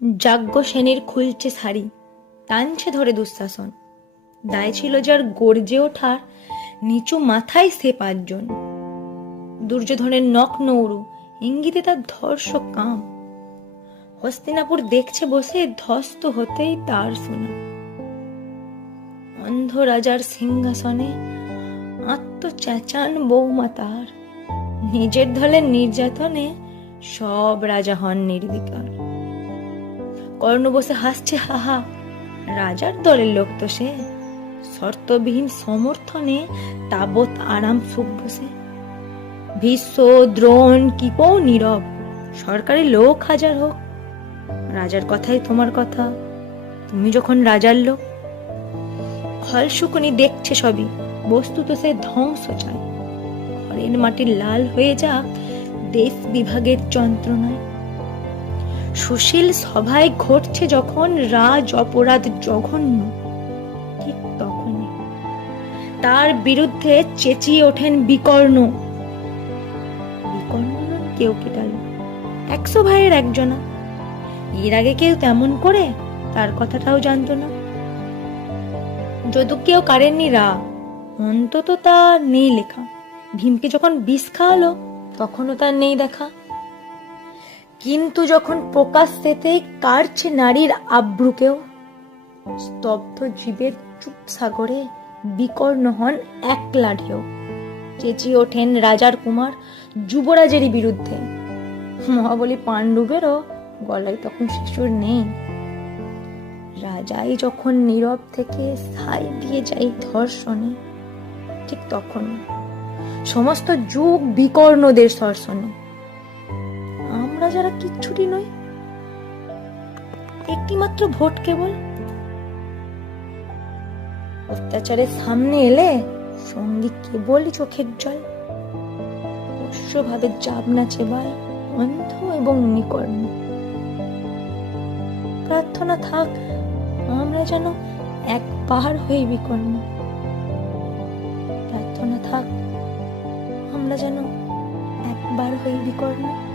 যাজ্ঞ সেনের খুলছে শাড়ি টানছে ধরে দুঃশাসন। দায় ছিল যার গর্জে ওঠার নিচু মাথায় সে পাঁচজন। দুর্যোধনের নখ নৌরু, ইঙ্গিতে তার ধর্ষ কাম। হস্তিনাপুর দেখছে বসে ধস্ত হতেই তার শোনা অন্ধ রাজার সিংহাসনে আত্মচেঁচান বৌমা তার। নিজের দলের নির্যাতনে সব রাজা হন নির্বিকার। কর্ণ বসে হাসছে, হাহা। রাজার দলের লোক তো সে। শর্তবিহীন সমর্থনে তাবৎ আরাম সুখ বসে। ভীষ্ম, দ্রোণ, কিপও নীরব। সরকারি লোক হাজার হোক। রাজার কথাই তোমার কথা। তুমি যখন রাজার লোক খলশুকনি দেখছে সবই। বস্তু তো সে ধ্বংস চায় ঘরের মাটি লাল হয়ে যাক, দেশ বিভাগের যন্ত্রণায়। সুশীল সভায় ঘটছে যখন রাজ অপরাধ জঘন্য। ঠিক তখনই। তার বিরুদ্ধে চেঁচিয়ে ওঠেন বিকর্ণ। বিকর্ণ কেউ কেটাল একশো ভাইয়ের একজনা। এর আগে কেউ তেমন করে? তার কথাটাও জানতো না। যদি কেউ কারেননি রা। অন্তত তা নেই লেখা। ভীমকে যখন বিষ খাওয়ালো, তখনও তার নেই দেখা। কিন্তু যখন প্রকাশ সেতে কাটছে নারীর আব্রুকেও স্তব্ধ জীবের চুপ সাগরে বিকর্ণ হন একলা ঢেউ চেঁচিয়ে ওঠেন রাজার কুমার যুবরাজেরই বিরুদ্ধে। মহাবলী পাণ্ডবেরও গলায় তখন শিশুর নেই। রাজাই যখন নীরব থেকে সাই দিয়ে যায় ধর্ষণে, ঠিক তখন সমস্ত যুগ বিকর্ণদের সর্ষণে যারা কিচ্ছুটি নই একটি মাত্র ভোট কেবল। অত্যাচারের সামনে এলে সঙ্গী কেবলই চোখের জল। অশ্বভাবে জাব না চেবায় অন্ধ এবং নিকর্ণ। প্রার্থনা থাক, আমরা যেন এক পাহাড় হয়ে বিকর্ণ। প্রার্থনা থাক, আমরা যেন একবার হই বিকর্ণ।